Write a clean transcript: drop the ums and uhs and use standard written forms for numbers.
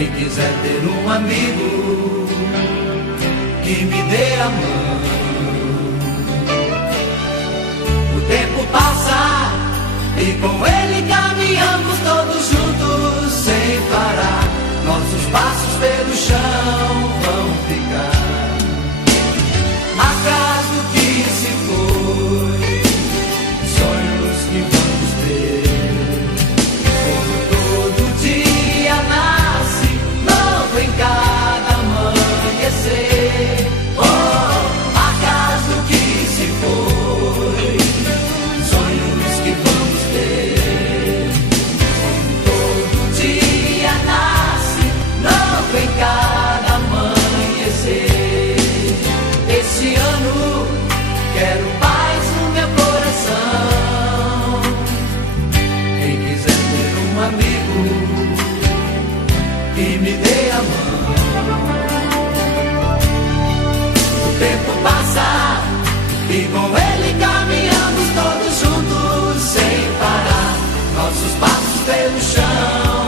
Quem quiser ter um amigo que me dê a mão. O tempo passa e com ele caminhamos todos juntos sem parar. Nossos passos pelo chão vão ficar. Acaso que se foi, sonhos que vamos ter. Como todo dia nasce novo em cada amanhecer. Oh, acaso que se foi, sonhos que vamos ter. Como todo dia nasce novo em cada amanhecer. Esse ano quero paz no meu coração. Quem quiser ter um amigo que me dê a mão. O tempo passa e com ele caminhamos todos juntos sem parar. Nossos passos pelo chão